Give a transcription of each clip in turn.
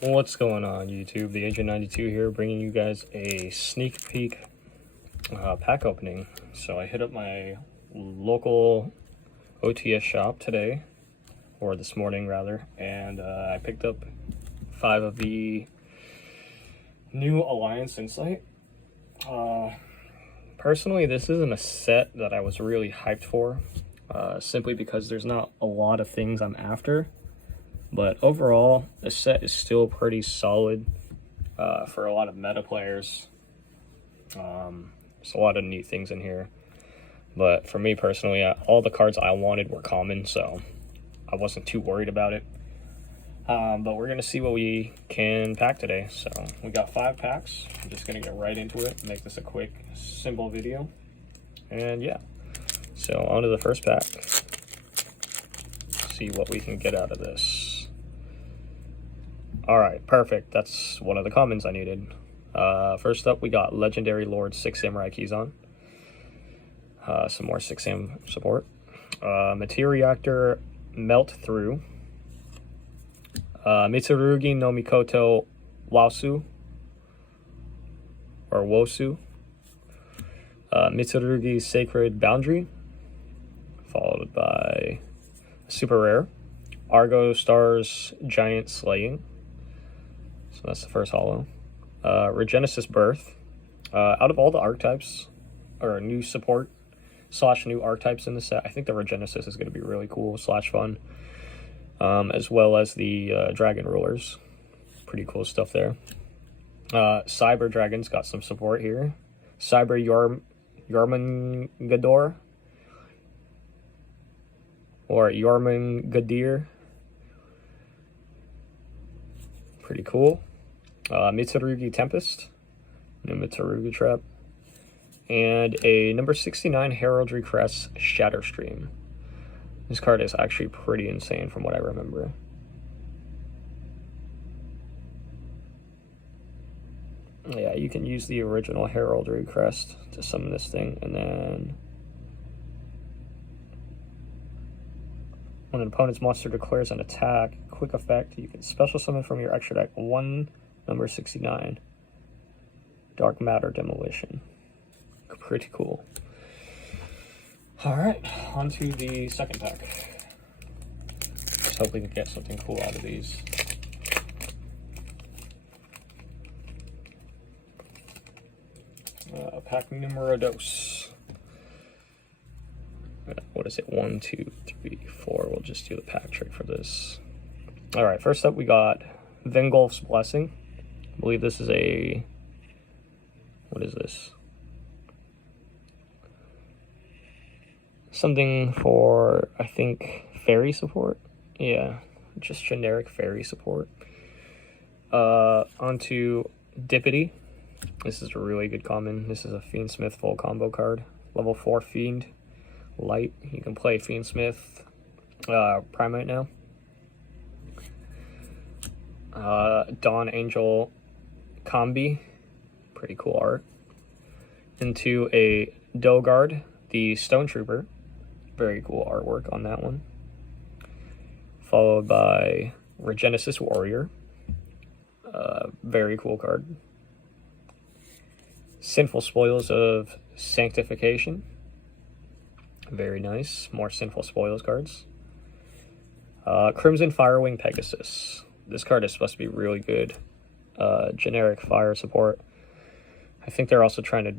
What's going on, YouTube? The Agent 92 here, bringing you guys a sneak peek pack opening. So I hit up my local OTS shop today, or this morning rather, and I picked up 5 of the new Alliance Insight. Personally, this isn't a set that I was really hyped for, simply because there's not a lot of things I'm after. But overall, the set is still pretty solid for a lot of meta players. There's a lot of neat things in here. But for me personally, all the cards I wanted were common, so I wasn't too worried about it. But we're going to see what we can pack today. So we got 5 packs. I'm just going to get right into it, make this a quick, simple video. And yeah, so on to the first pack. See what we can get out of this. Alright, perfect. That's one of the commons I needed. First up, we got Legendary Lord 6 Samurai Kizan. Some more 6 Sam support. Materia Reactor Melt Through. Mitsurugi no Mikoto Wasu. Or Wosu. Mitsurugi Sacred Boundary. Followed by super rare. Argo Stars Giant Slaying. So that's the first holo. Regenesis Birth. Out of all the archetypes, or new support / new archetypes in the set, I think the Regenesis is going to be really cool / fun. As well as the Dragon Rulers. Pretty cool stuff there. Cyber Dragon's got some support here. Cyber Jormungandr. Or Jormungandr. Pretty cool. Mitsurugi Tempest, new Mitsurugi Trap, and a number 69 Heraldry Crest Shatterstream. This card is actually pretty insane from what I remember. Yeah, you can use the original Heraldry Crest to summon this thing, and then when an opponent's monster declares an attack, quick effect, you can special summon from your extra deck 1 number 69. Dark Matter Demolition. Pretty cool. Alright, on to the second pack. Just hope we can get something cool out of these. Pack numero dos. What is it? 1, 2, 3, 4. We'll just do the pack trick for this. Alright, first up we got Vengulf's Blessing. I believe this is a... What is this? Something for, I think, fairy support? Yeah, just generic fairy support. Onto Dippity. This is a really good common. This is a Fiendsmith full combo card. Level 4 Fiend. Light. You can play Fiendsmith Primate now. Dawn Angel Combi. Pretty cool art. Into a Dogard, the Stone Trooper. Very cool artwork on that one. Followed by Regenesis Warrior. Very cool card. Sinful Spoils of Sanctification. Very nice. More Sinful Spoils cards. Crimson Firewing Pegasus. This card is supposed to be really good. Generic fire support. I think they're also trying to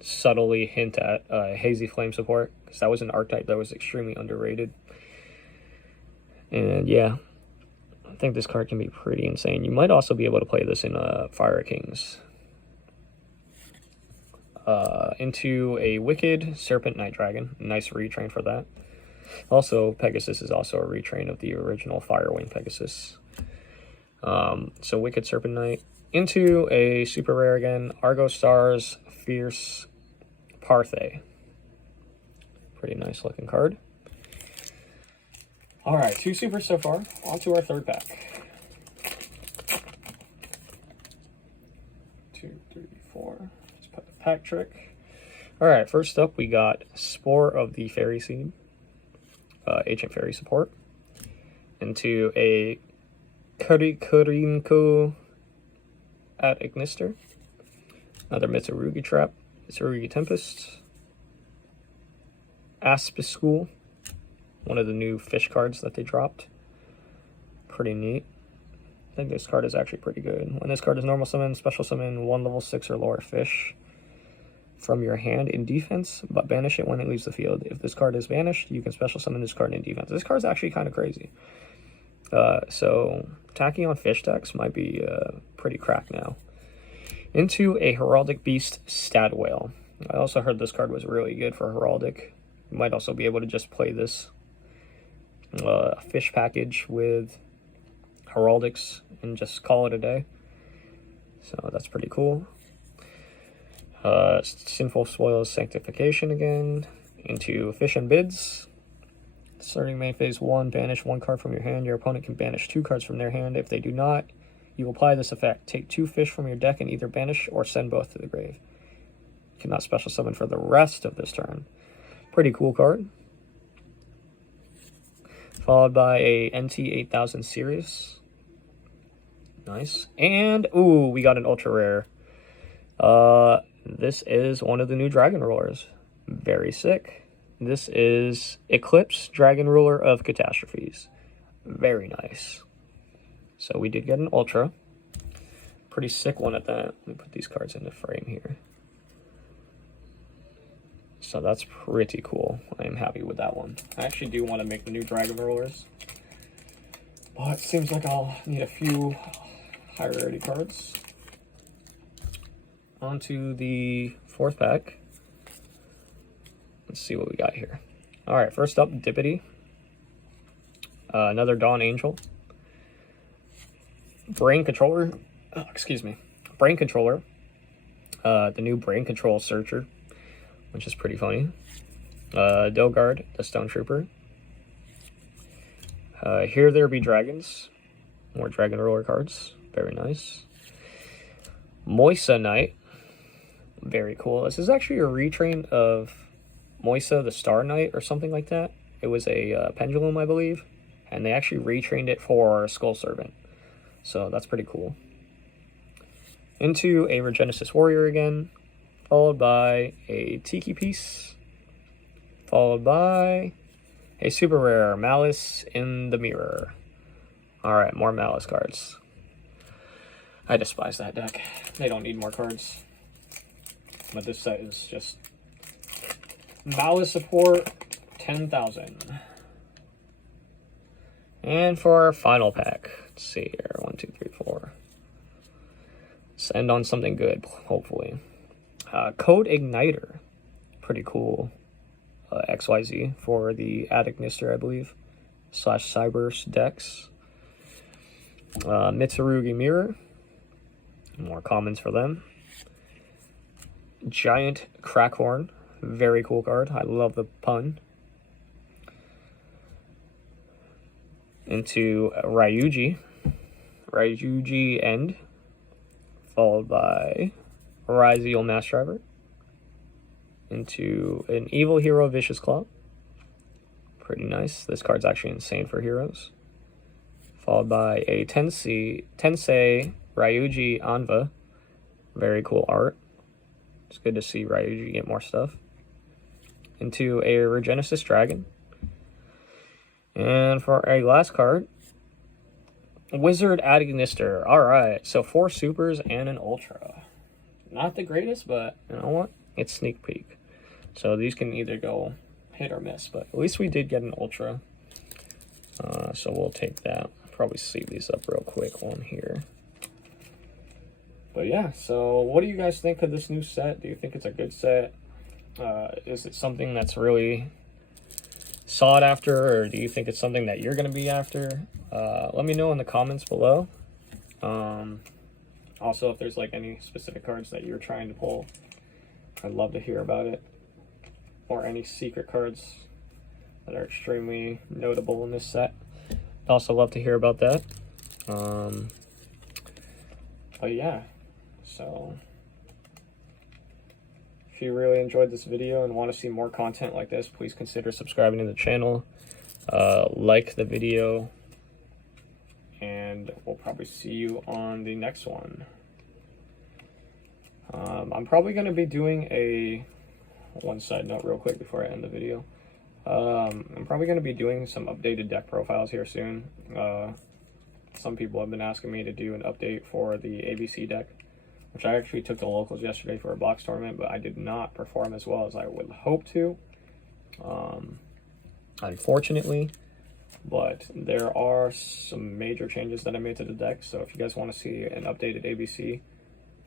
subtly hint at Hazy Flame support, because that was an archetype that was extremely underrated. And yeah, I think this card can be pretty insane. You might also be able to play this in Fire Kings. Into a Wicked Serpent Night Dragon. Nice retrain for that. Also, Pegasus is also a retrain of the original Firewing Pegasus. So Wicked Serpent Knight. Into a super rare again, Argo Stars Fierce Parthay. Pretty nice looking card. Alright, 2 supers so far. On to our third pack. 2, 3, 4. Let's put the pack trick. Alright, first up we got Spore of the Fairy Seed. Ancient Fairy support. Into a Kurinko at Ignister. Another Mitsurugi Trap, Mitsurugi Tempest. Aspiscool, one of the new fish cards that they dropped. Pretty neat. I think this card is actually pretty good. When this card is normal summon, special summon 1 level 6 or lower fish from your hand in defense, but banish it when it leaves the field. If this card is banished, you can special summon this card in defense. This card is actually kind of crazy. So attacking on fish decks might be pretty crack now. Into a Heraldic Beast Stat Whale. I also heard this card was really good for Heraldic. You might also be able to just play this fish package with Heraldics and just call it a day. So that's pretty cool. Sinful Spoils Sanctification again. Into Fish and Bids. Starting main phase 1, banish 1 card from your hand. Your opponent can banish 2 cards from their hand. If they do not, you apply this effect. Take 2 fish from your deck and either banish or send both to the grave. You cannot special summon for the rest of this turn. Pretty cool card. Followed by a NT8000 Sirius. Nice. And, ooh, we got an ultra rare. This is one of the new Dragon Rulers. Very sick. This is Eclipse, Dragon Ruler of Catastrophes. Very nice. So we did get an ultra. Pretty sick one at that. Let me put these cards in the frame here. So that's pretty cool. I am happy with that one. I actually do want to make the new Dragon Rulers. But it seems like I'll need a few high rarity cards. On to the 4th pack. Let's see what we got here. Alright, first up, Dippity. Another Dawn Angel. Brain Controller. Oh, excuse me. Brain Controller. The new Brain Control Searcher, which is pretty funny. Delgard, the Stone Trooper. Here There Be Dragons. More Dragon Ruler cards. Very nice. Moisa Knight. Very cool. This is actually a retrain of Moisa the Star Knight or something like that. It was a pendulum, I believe. And they actually retrained it for Skull Servant. So that's pretty cool. Into a Regenesis Warrior again. Followed by a Tiki Piece. Followed by a super rare Malice in the Mirror. Alright, more Malice cards. I despise that deck. They don't need more cards. But this set is just Malice support 10,000. And for our final pack, let's see here. 1, 2, 3, 4. Let's end on something good, hopefully. Code Igniter. Pretty cool. XYZ for the Ad Ignister, I believe. / Cyberse decks. Mitsurugi Mirror. More commons for them. Giant Crackhorn. Very cool card. I love the pun. Into Ryuji. Ryuji End. Followed by Ryziel Mass Driver. Into an Evil Hero Vicious Claw. Pretty nice. This card's actually insane for heroes. Followed by a Tensei Ryuji Anva. Very cool art. It's good to see Ryuji get more stuff. Into a Regenesis Dragon. And for a last card, Wizard Ad Ignister. Alright, so 4 supers and an ultra. Not the greatest, but you know what? It's sneak peek. So these can either go hit or miss, but at least we did get an ultra. So we'll take that. Probably sleeve these up real quick on here. But yeah, so what do you guys think of this new set? Do you think it's a good set? Is it something that's really sought after, or do you think it's something that you're going to be after? Let me know in the comments below. Also, if there's like any specific cards that you're trying to pull, I'd love to hear about it. Or any secret cards that are extremely notable in this set. I'd also love to hear about that. But yeah, so if you really enjoyed this video and want to see more content like this, please consider subscribing to the channel, like the video, and and we'll probably see you on the next one. I'm probably going to be doing one side note real quick before I end the video. I'm probably going to be doing some updated deck profiles here soon. Some people have been asking me to do an update for the ABC deck, which I actually took to locals yesterday for a box tournament, but I did not perform as well as I would hope to, unfortunately. But there are some major changes that I made to the deck, so if you guys want to see an updated ABC,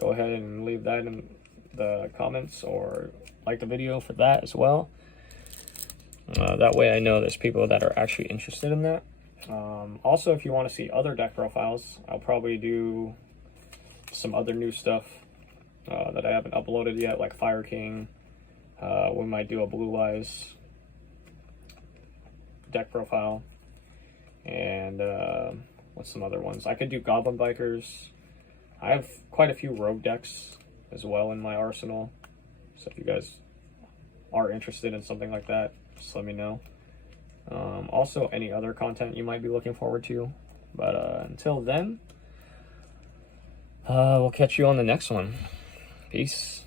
go ahead and leave that in the comments or like the video for that as well. That way I know there's people that are actually interested in that. Also, if you want to see other deck profiles, I'll probably do some other new stuff that I haven't uploaded yet, like Fire King. We might do a Blue Eyes deck profile. And what's some other ones? I could do Goblin Bikers. I have quite a few rogue decks as well in my arsenal. So if you guys are interested in something like that, just let me know. Also, any other content you might be looking forward to. But until then, we'll catch you on the next one. Peace.